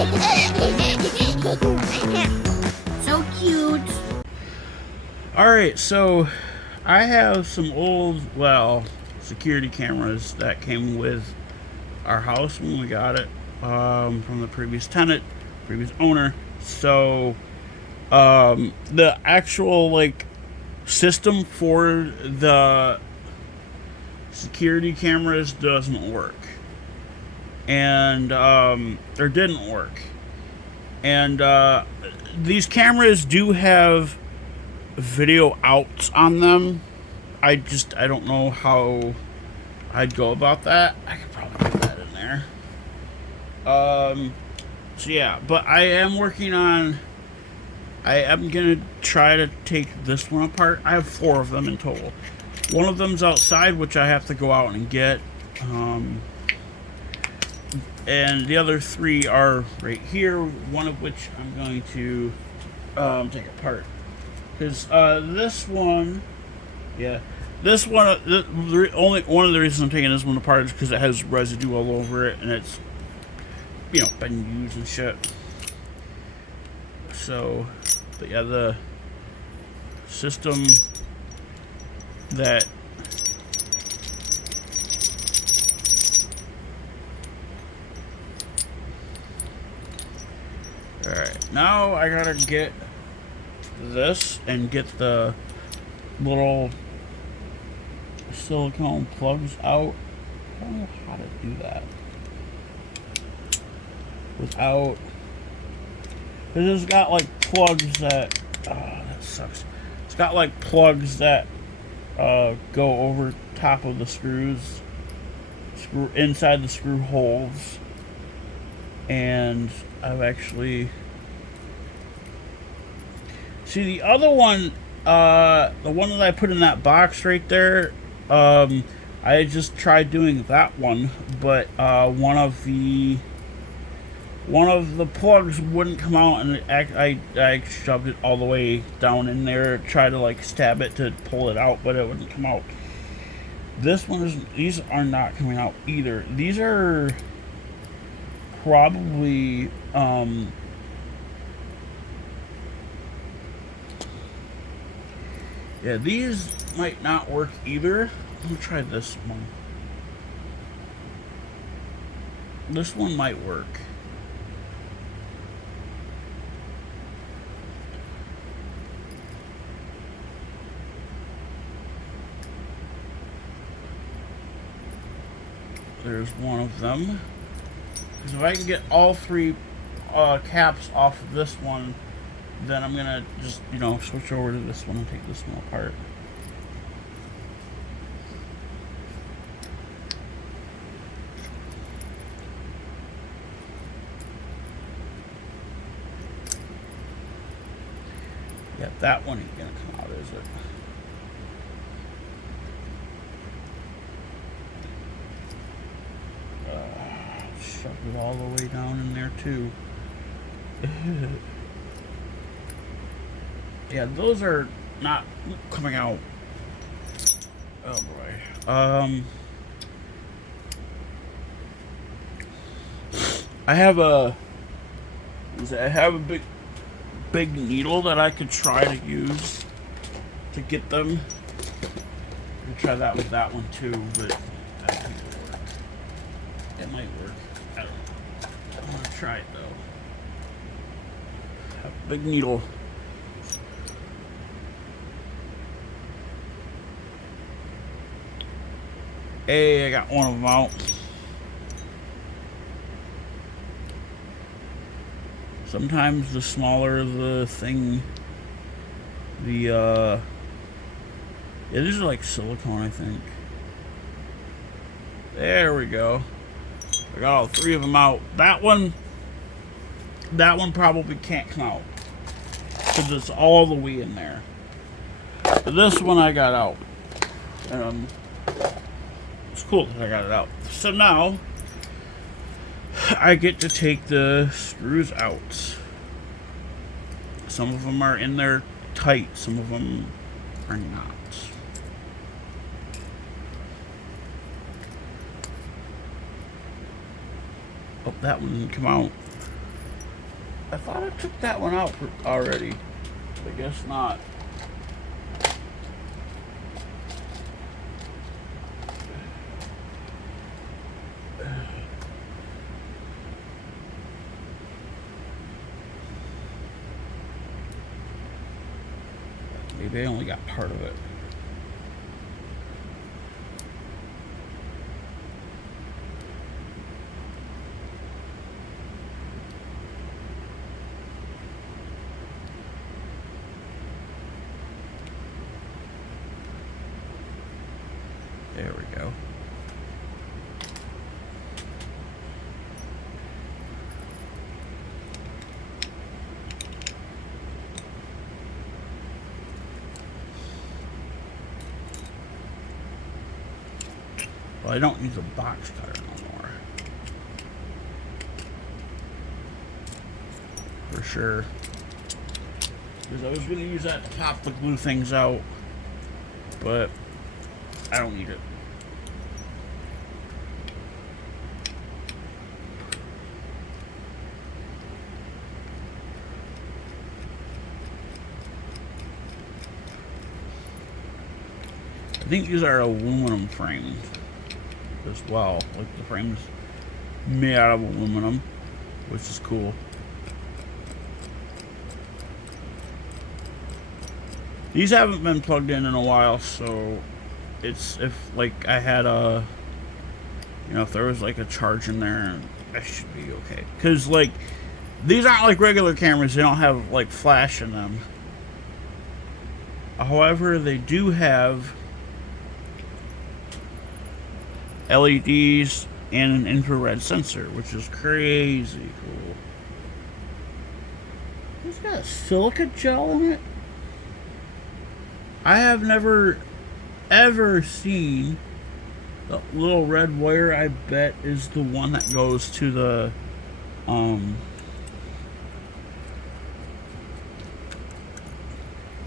So cute. Alright, so I have some old, well, security cameras that came with our house when we got it from the previous tenant, previous owner. So the actual like system for the security cameras doesn't work, and or didn't work. And these cameras do have video outs on them. I don't know how I'd go about that. I could probably put that in there. So yeah, but I am working on. I am gonna try to take this one apart. I have 4 of them in total. One of them's outside, which I have to go out and get. And the other 3 are right here. One of which I'm going to take apart. Because this one, yeah, this one, only one of the reasons I'm taking this one apart is because it has residue all over it, and it's, you know, been used and shit. So, but yeah, the system that alright, now I gotta get this and get the little silicone plugs out. I don't know how to do that without, because it's got like plugs that, oh, that sucks. It's got like plugs that go over top of the screws, inside the screw holes, and I've actually, see the other one, the one that I put in that box right there, I just tried doing that one, but one of the plugs wouldn't come out, and I shoved it all the way down in there, tried to like stab it to pull it out, but it wouldn't come out. This one is, these are not coming out either. These are probably yeah, these might not work either. Let me try this one. This one might work. There's one of them. Because if I can get all 3 caps off of this one, then I'm gonna just, you know, switch over to this one and take this one apart. Yeah, that one ain't gonna come out, is it? Shove it all the way down in there too. Yeah, those are not coming out. Oh boy. I have a big needle that I could try to use to get them. I'll try that with that one too, but that might work. It might work. I don't know. I want to try it though. Have a big needle. Hey, I got one of them out. Sometimes the smaller the thing, yeah, these are like silicone, I think. There we go. I got all 3 of them out. That one probably can't come out because it's all the way in there. But this one I got out. It's cool that I got it out. So now I get to take the screws out. Some of them are in there tight, some of them are not. Oh, that one didn't come out. I thought I took that one out already. I guess not. Maybe I only got part of it. There we go. Well, I don't use a box cutter no more. For sure. Because I was going to use that to pop the glue things out. But I don't need it. I think these are aluminum frames as well. Like the frames made out of aluminum, which is cool. These haven't been plugged in a while, so it's if like I had a, you know, if there was like a charge in there, I should be okay. Cause like these aren't like regular cameras; they don't have like flash in them. However, they do have LEDs and an infrared sensor, which is crazy cool. It's got silica gel in it. I have never ever seen the little red wire. I bet is the one that goes to the and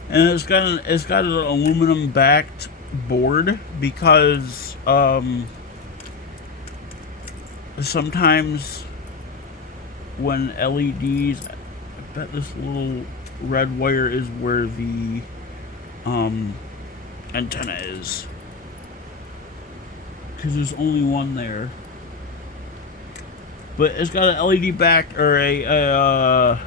it's got an aluminum backed board because sometimes when LEDs, I bet this little red wire is where the antenna is, because there's only one there. But it's got an LED back or a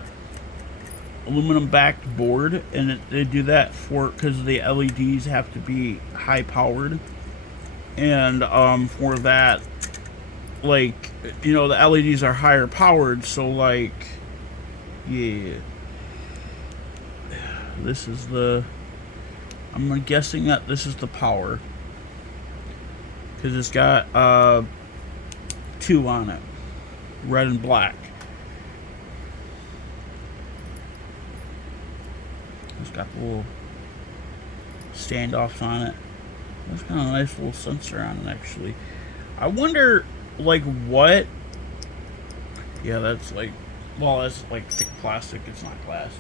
aluminum backed board, and they do that for because the LEDs have to be high powered, and for that, like, you know, the LEDs are higher powered, so like, yeah, this is the, I'm guessing that this is the power, because it's got two on it, red and black. It's got the little standoffs on it. There's kind of a nice little sensor on it, actually. I wonder, like, what? Yeah, that's like, well, that's like thick plastic. It's not glass.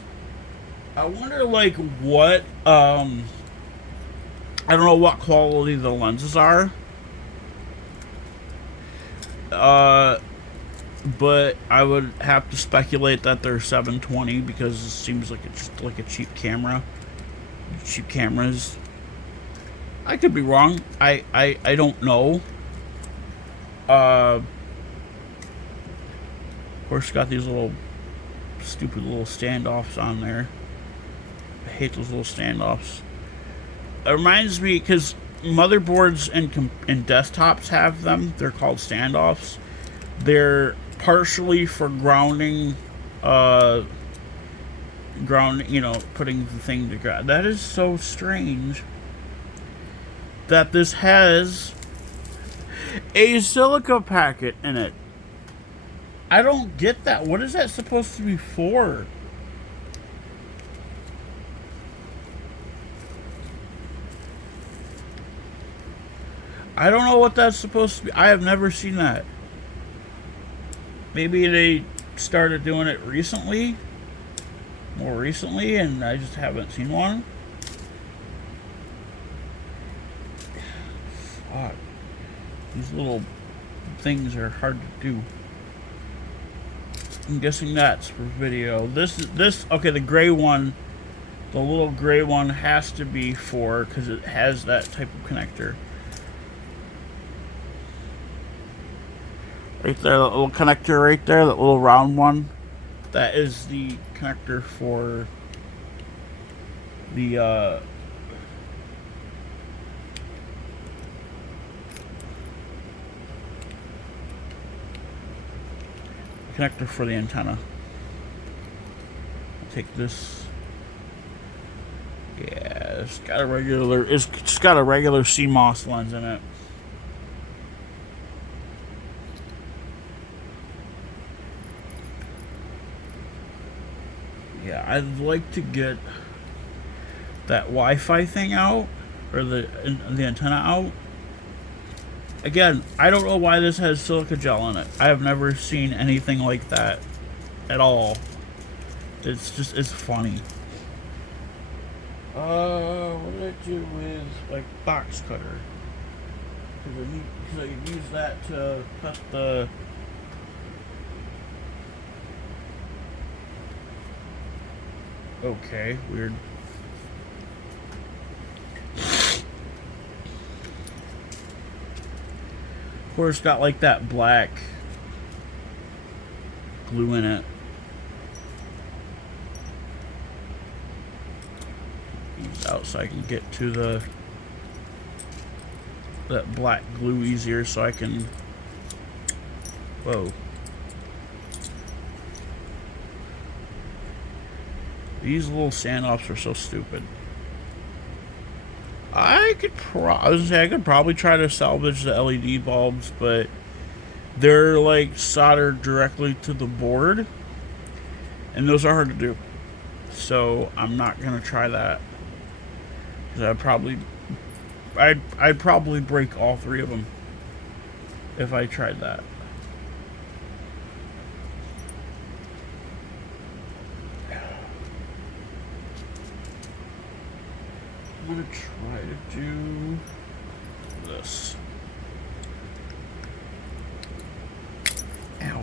I wonder, like, what? I don't know what quality the lenses are. But I would have to speculate that they're 720 because it seems like it's just like a cheap camera. Cheap cameras. I could be wrong. I don't know. Of course, got these little stupid little standoffs on there. I hate those little standoffs. It reminds me because motherboards and desktops have them. They're called standoffs. They're partially for grounding, you know, putting the thing to ground. That is so strange that this has a silica packet in it. I don't get that. What is that supposed to be for? I don't know what that's supposed to be. I have never seen that. Maybe they started doing it recently, more recently, and I just haven't seen one. Fuck. These little things are hard to do. I'm guessing that's for video. This okay, the gray one, the little gray one has to be for, because it has that type of connector. Right there, that little connector right there, that little round one. That is the connector for the connector for the antenna. I'll take this. Yeah, it's got a regular CMOS lens in it. Yeah, I'd like to get that Wi-Fi thing out, or the antenna out. Again, I don't know why this has silica gel in it. I have never seen anything like that at all. It's funny. What did I do with like box cutter? Because I could use that to cut the. Okay, weird. Of course, got like that black glue in it. Use out so I can get to that black glue easier, so I can. Whoa. These little standoffs are so stupid. I could probably try to salvage the LED bulbs, but they're like soldered directly to the board, and those are hard to do. So I'm not gonna try that, because I'd probably break all three of them if I tried that. I'm gonna try to do this. Ow.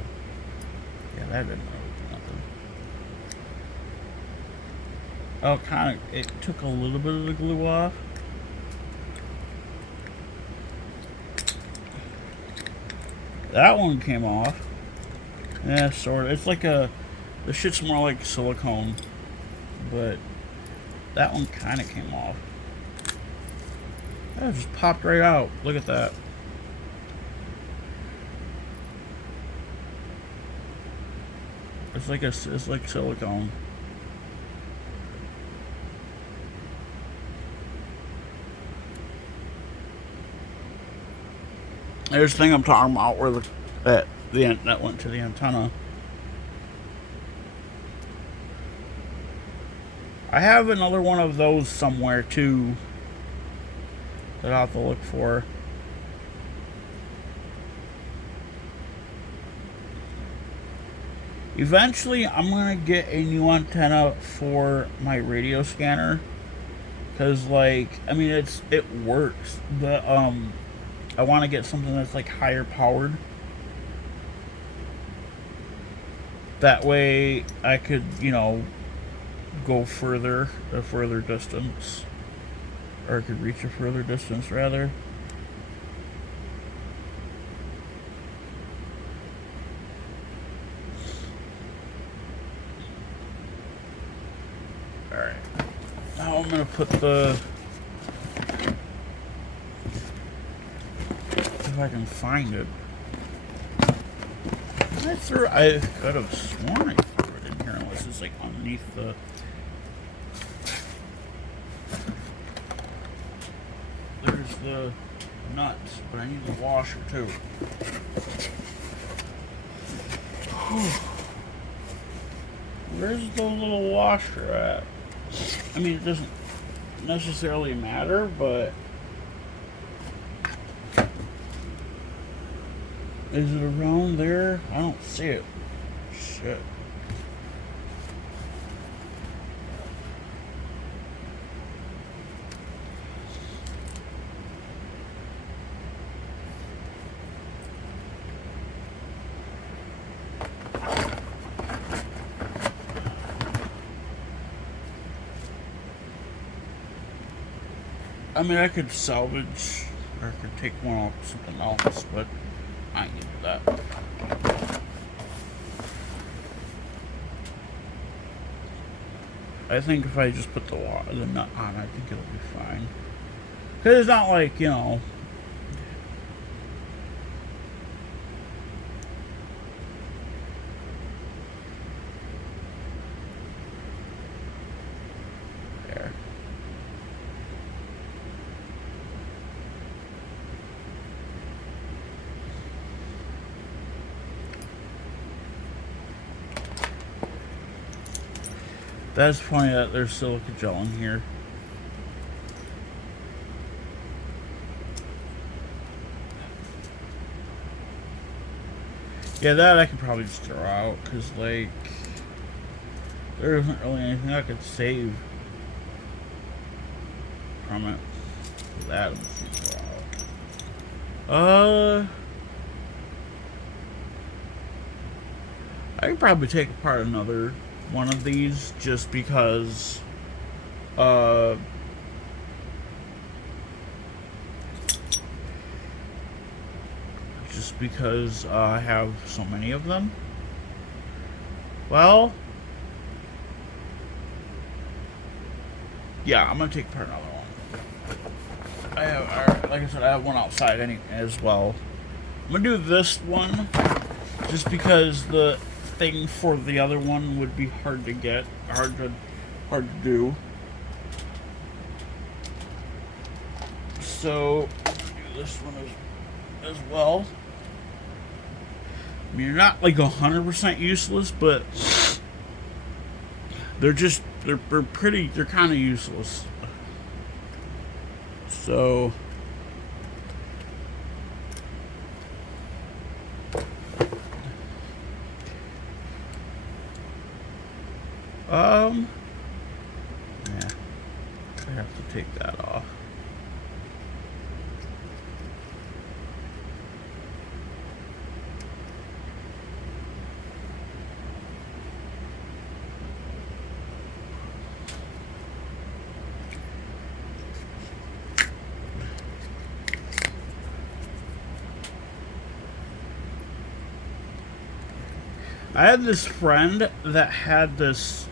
Yeah, that didn't open nothing. Oh, it took a little bit of the glue off. That one came off. Yeah, sort of. It's like the shit's more like silicone, but that one kind of came off. That just popped right out. Look at that. It's like silicone. There's the thing I'm talking about, where that went to the antenna. I have another one of those somewhere too that I'll have to look for. Eventually, I'm gonna get a new antenna for my radio scanner, because like, I mean, it works, but I want to get something that's like higher powered. That way I could, go a further distance. Or I could reach a further distance, rather. Alright. Now I'm going to put if I can find it. I could have sworn I threw it in here, unless it's like underneath the. There's the nuts, but I need the washer too. Where's the little washer at? I mean, it doesn't necessarily matter, but is it around there? I don't see it. Shit. I mean, I could salvage, or I could take one off something else, but I ain't gonna do that. I think if I just put the nut on, I think it'll be fine. Cause it's not like, you know. There. That's funny that there's silica gel in here. Yeah, that I could probably just throw out, because, like, there isn't really anything I could save from it. That I'm just gonna throw out. I could probably take apart another one of these, just because, I have so many of them. Well, yeah, I'm gonna take apart another one. I have, like I said, I have one outside as well. I'm gonna do this one, just because the thing for the other one would be hard to get, hard to do. So I'm gonna do this one as well. I mean, you're not like 100% useless, but they're kind of useless. So yeah, I have to take that off. I had this friend that had this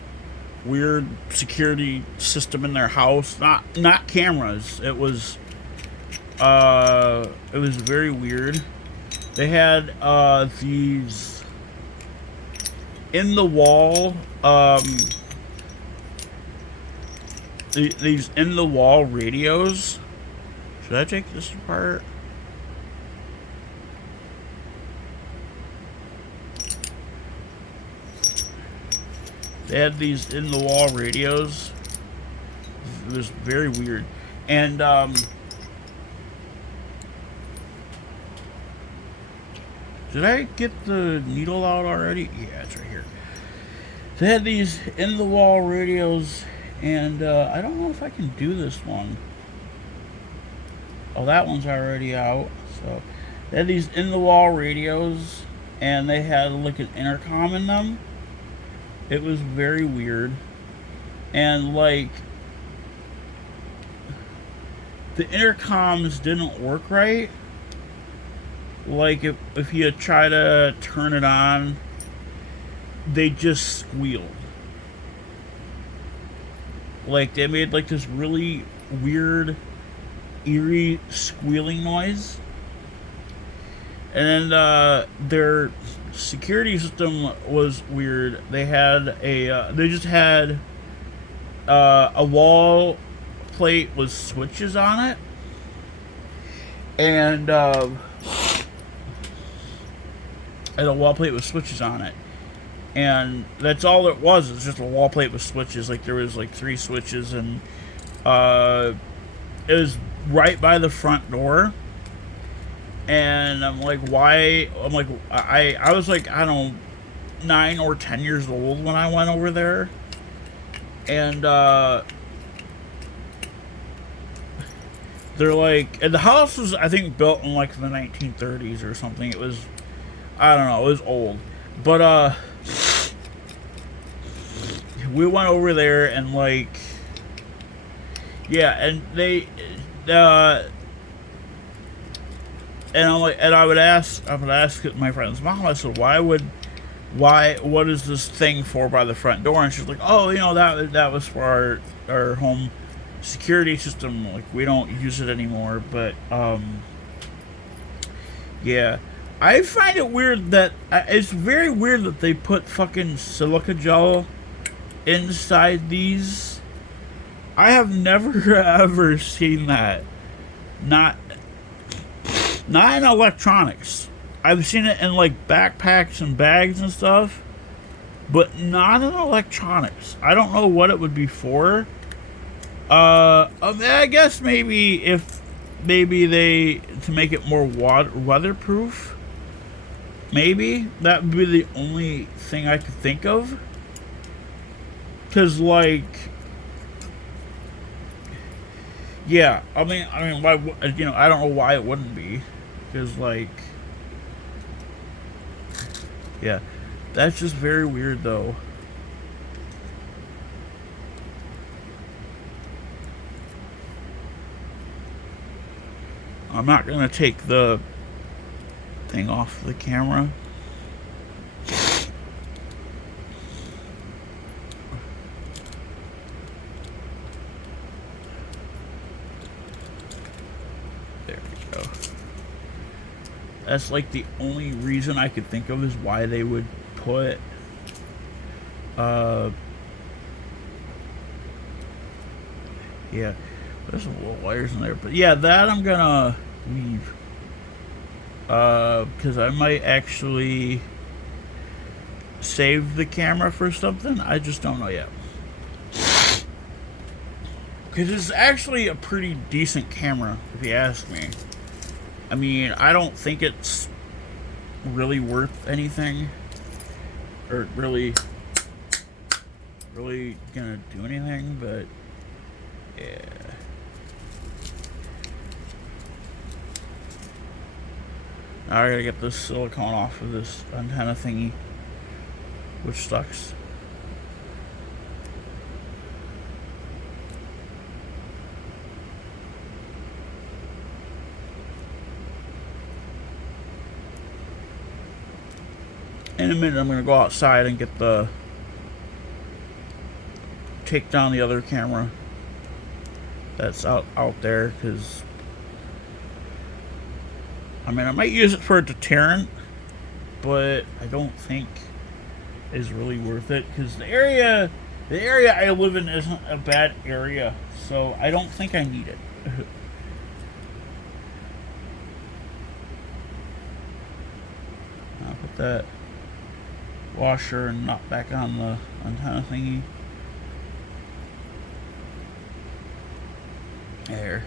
weird security system in their house. Not cameras. It was very weird. They had these in the wall these in the wall radios. Should I take this apart? They had these in the wall radios. It was very weird. And did I get the needle out already? Yeah, it's right here. They had these in the wall radios, and I don't know if I can do this one. Oh, that one's already out. So they had these in the wall radios, and they had like an intercom in them. It was very weird. And like the intercoms didn't work right. Like if you try to turn it on, they just squealed. Like they made like this really weird, eerie squealing noise. And then their security system was weird. They had they just had a wall plate with switches on it, and a wall plate with switches on it, and that's all it was. It's just a wall plate with switches. Like there was like 3 switches, and it was right by the front door. And I'm like, why? I'm like, I was like, I don't know, 9 or 10 years old when I went over there. And they're like, and the house was, I think, built in like the 1930s or something. It was, I don't know, it was old. But we went over there and like, yeah, and uh, and I'm like, and I would ask my friend's mom. I said, what is this thing for by the front door? And she's like, oh, that was for our home security system. Like, we don't use it anymore. But yeah, I find it weird that it's very weird that they put fucking silica gel inside these. I have never ever seen that. Not in electronics. I've seen it in like backpacks and bags and stuff, but not in electronics. I don't know what it would be for. I guess maybe they to make it more weatherproof. Maybe that would be the only thing I could think of. 'Cause like, yeah, I mean, why? I don't know why it wouldn't be. 'Cause like, yeah, that's just very weird though. I'm not gonna take the thing off the camera. There we go. That's like the only reason I could think of is why they would put yeah, there's some little wires in there, but yeah, that I'm gonna leave because I might actually save the camera for something. I just don't know yet, because it's actually a pretty decent camera if you ask me. I mean, I don't think it's really worth anything, or really gonna do anything, but yeah. Now I gotta get this silicone off of this antenna thingy, which sucks. In a minute, I'm gonna go outside and take down the other camera that's out there, because I mean, I might use it for a deterrent, but I don't think is really worth it, because the area I live in isn't a bad area, so I don't think I need it. I'll put that washer and nut back on the antenna thingy. There.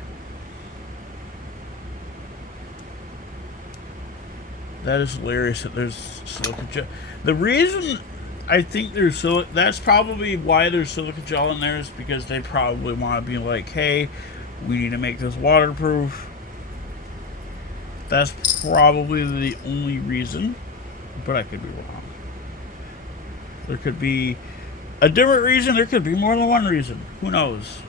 That is hilarious that there's silica gel. The reason I think there's that's probably why there's silica gel in there, is because they probably want to be like, hey, we need to make this waterproof. That's probably the only reason, but I could be wrong. There could be a different reason. There could be more than one reason. Who knows?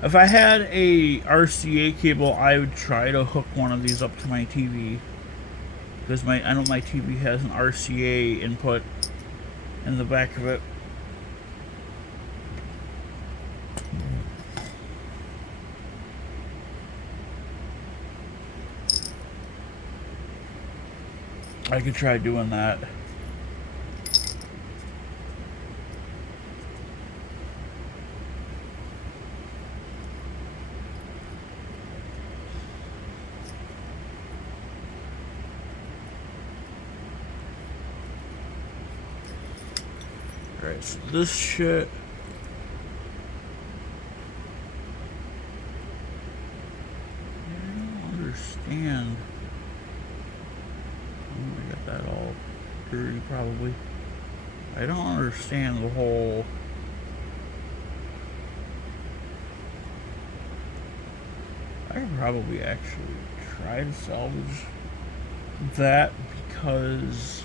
If I had a RCA cable, I would try to hook one of these up to my TV, because I know my TV has an RCA input in the back of it. I could try doing that. Alright, so this shit. I don't understand. I got that all dirty, probably. I don't understand the whole. I could probably actually try to salvage that because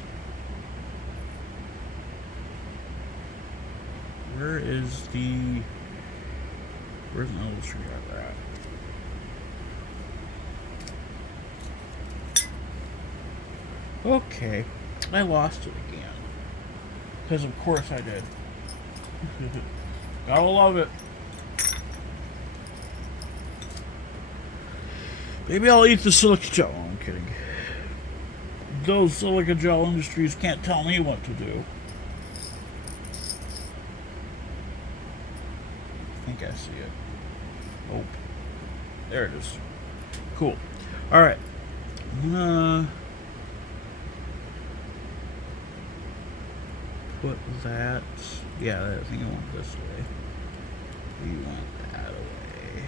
where's my little screwdriver at? Okay, I lost it again. Because of course I did. Gotta love it. Maybe I'll eat the silica gel. Oh, I'm kidding. Those silica gel industries can't tell me what to do. I think I see it. Oh, there it is. Cool. Alright. I'm gonna put that. Yeah, I think I want this way. We want that away.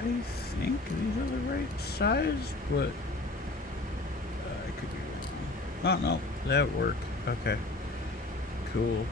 I think these are the right size, but I could be wrong. Oh, no, that worked. Okay, cool.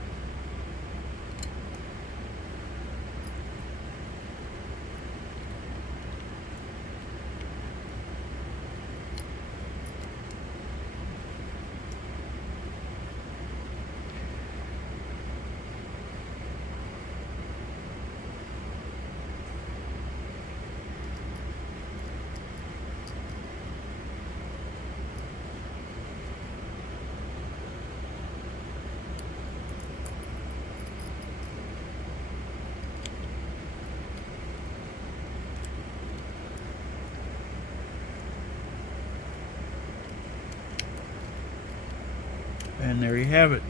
And there you have it.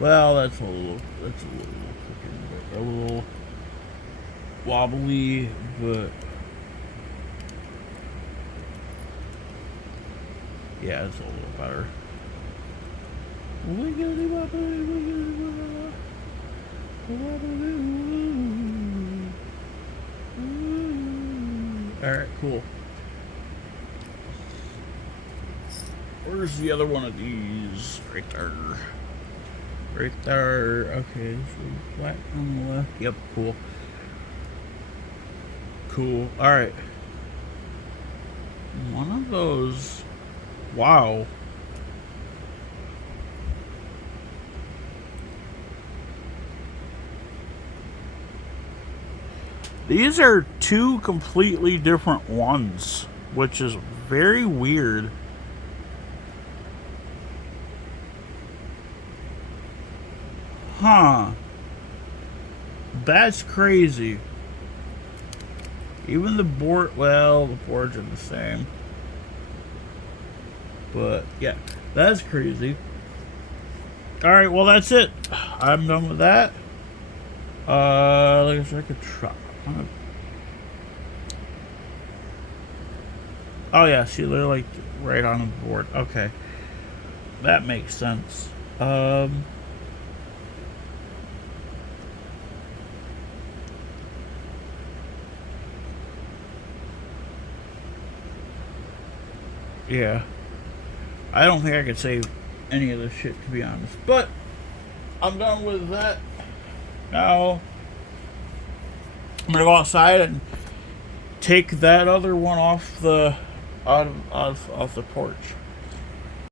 Well, that's a little a little wobbly, but yeah, it's a little better. Alright, cool. Where's the other one of these? Right there. Right there. Okay, so black on the left. Yep, cool. Cool. Alright. One of those. Wow. These are two completely different ones, which is very weird. Huh. That's crazy. Even the board, well, the boards are the same. But, yeah, that's crazy. Alright, well, that's it. I'm done with that. Like I said, I could try. Oh, yeah, see, they're like right on the board. Okay. That makes sense. Yeah. I don't think I could save any of this shit, to be honest. But I'm done with that. Now I'm gonna go outside and take that other one off the off the porch.